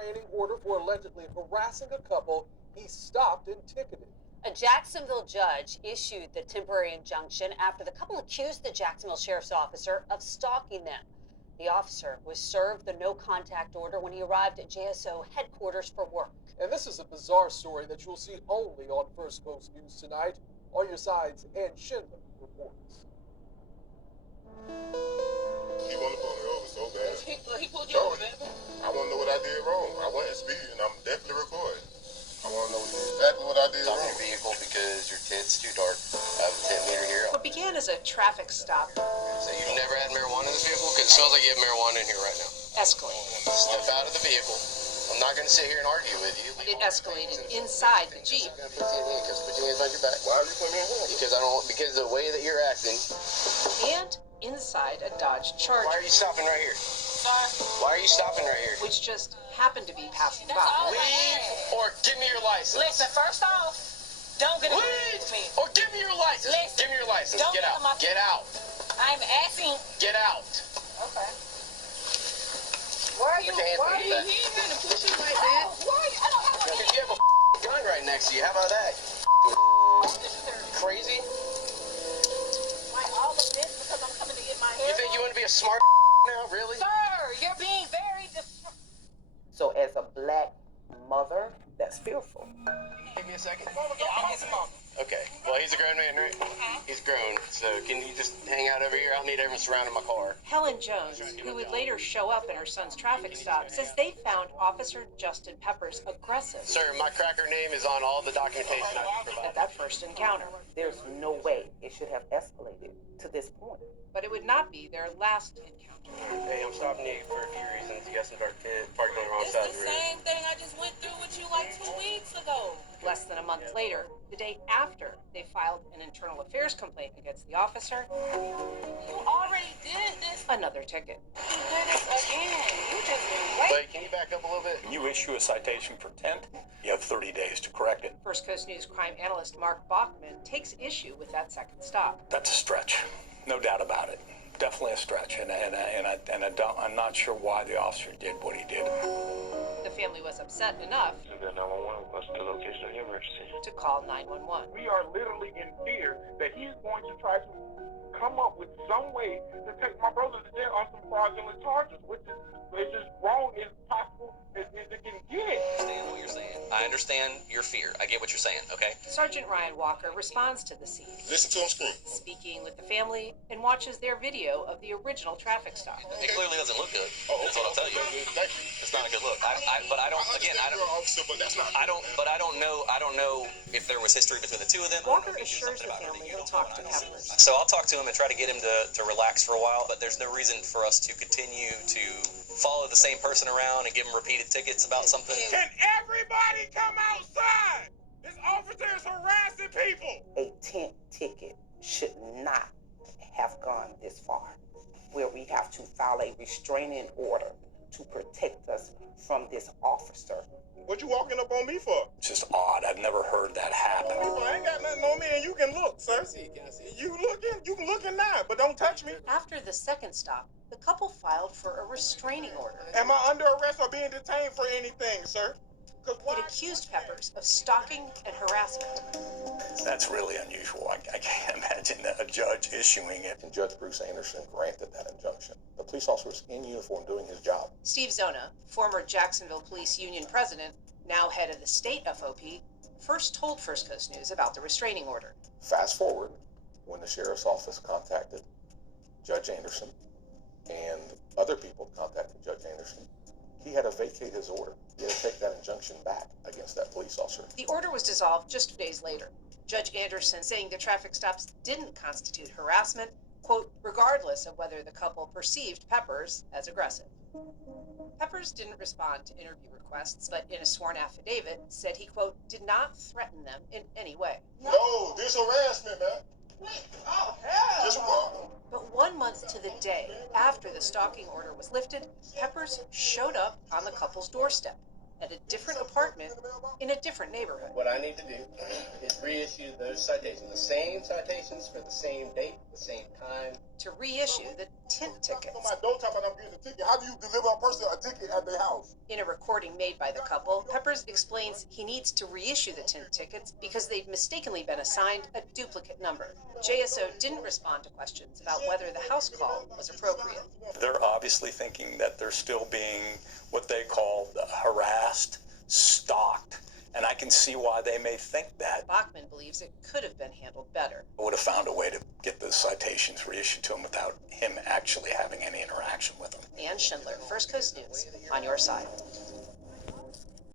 restraining order for allegedly harassing a couple he stopped and ticketed. A Jacksonville judge issued the temporary injunction after the couple accused the Jacksonville sheriff's officer of stalking them. The officer was served the no-contact order when he arrived at JSO headquarters for work. And this is a bizarre story that you'll see only on First Coast News tonight. On your sides, Ann Schindler reports. He wanted to pull me over so bad. He pulled you over, man. I want to know what I did wrong. I wasn't speeding. I'm definitely recording. I want to know exactly what I did Stop wrong. your vehicle because your tint's too dark. I have a tint meter here. What began as a traffic stop So you've never had marijuana in this vehicle? Because it smells like you have marijuana in here right now. escalated. Step out of the vehicle. I'm not going to sit here and argue with you. It escalated inside the Jeep. I'm going to put you in handcuffs. Put your hands behind your back. Why are you putting me in handcuffs? Because of the way that you're acting. And inside a Dodge Charger, Why are you stopping right here? Sorry. Why are you stopping right here? which just happened to be passing That's by. all. Leave or give me your license. Listen, first off, don't get Leave me. or give me your license. Listen. Give me your license. Don't Get get out. on my- Get out. I'm asking. Get out. Okay. Why are you? Put your hands Why are behind you your back. here to push you like that? Why? I don't have Because one. you have a gun right next to you. How about that? Crazy? Like all of this because I'm coming to get my hair. You think you want to be a smart now? Really? Sir, you're being very. So as a black mother, that's fearful. Give me a second. Yeah, I'm his mom. Okay. Well, he's a grown man, right? He's grown. So can you just hang out over here? I'll need everyone surrounding my car. Helen Jones, who would later show up at her son's traffic stop, says they found Officer Justin Peppers aggressive Sir, my cracker name is on all the documentation I at provided. that first encounter. There's no way it should have escalated to this point. But it would not be their last encounter. Hey, I'm stopping you for a few reasons. You got some dark kids parked on the wrong It's side of the the road. same thing I just went through with you like 2 weeks ago. Less than a month later, the day after they filed an internal affairs complaint against the officer, You already did this. another ticket. You did this again. You just wait. Wait, can you back up a little bit? When you issue a citation for intent, you have 30 days to correct it. First Coast News crime analyst Mark Bachman takes issue with that second stop. That's a stretch, no doubt about it. Definitely a stretch, I'm not sure why the officer did what he did. The family was upset enough You got 911. What's the location of the emergency? to call 911. We are literally in fear that he's going to try to come up with some way to take my brother to jail on some fraudulent charges, which is as wrong as possible as it can get. I understand what you're saying. I understand your fear. I get what you're saying, okay? Sergeant Ryan Walker responds to the scene, Listen to him scream. speaking with the family, and watches their video of the original traffic stop. It clearly doesn't look good. That's what I'll tell you. Thank you. It's not a good look. But I don't. Again, I understand don't. you're an officer, but that's not. I don't know if there was history between the two of them. Walker assures the family he'll talk to Peppers. So I'll talk to him and try to get him to relax for a while, but there's no reason for us to continue to follow the same person around and give him repeated tickets about something. Can everybody come outside? This officer is harassing people. A tent ticket should not have gone this far, where we have to file a restraining order to protect us from this officer. What you walking up on me for? It's just odd. I've never heard that happen. People ain't got nothing on me, and you can look, sir. You can look and now, but don't touch me. After the second stop, the couple filed for a restraining order. Am I under arrest or being detained for anything, sir? It accused Peppers of stalking and harassment. That's really unusual. I can't imagine a judge issuing it. And Judge Bruce Anderson granted that injunction. The police officer was in uniform doing his job. Steve Zona, former Jacksonville Police Union president, now head of the state FOP, first told First Coast News about the restraining order. Fast forward, when the sheriff's office contacted Judge Anderson and other people contacted Judge Anderson, he had to vacate his order. He had to take that injunction back against that police officer. The order was dissolved just days later. Judge Anderson saying the traffic stops didn't constitute harassment, quote, regardless of whether the couple perceived Peppers as aggressive. Peppers didn't respond to interview requests, but in a sworn affidavit said he, quote, did not threaten them in any way. No, this harassment, man. Oh, hell. Just walk. But 1 month to the day after the stalking order was lifted, Peppers showed up on the couple's doorstep. at a different apartment in a different neighborhood. What I need to do is reissue those citations, the same citations for the same date, the same time. To reissue the tint tickets. Don't talk about them getting a ticket. How do you deliver a person a ticket at their house? In a recording made by the couple, Peppers explains he needs to reissue the tint tickets because they've mistakenly been assigned a duplicate number. JSO didn't respond to questions about whether the house call was appropriate. They're obviously thinking that they're still being what they call harassed, stalked, and I can see why they may think that. Bachman believes it could have been handled better. I would have found a way to get the citations reissued to him without him actually having any interaction with them. Ann Schindler, First Coast News, on your side.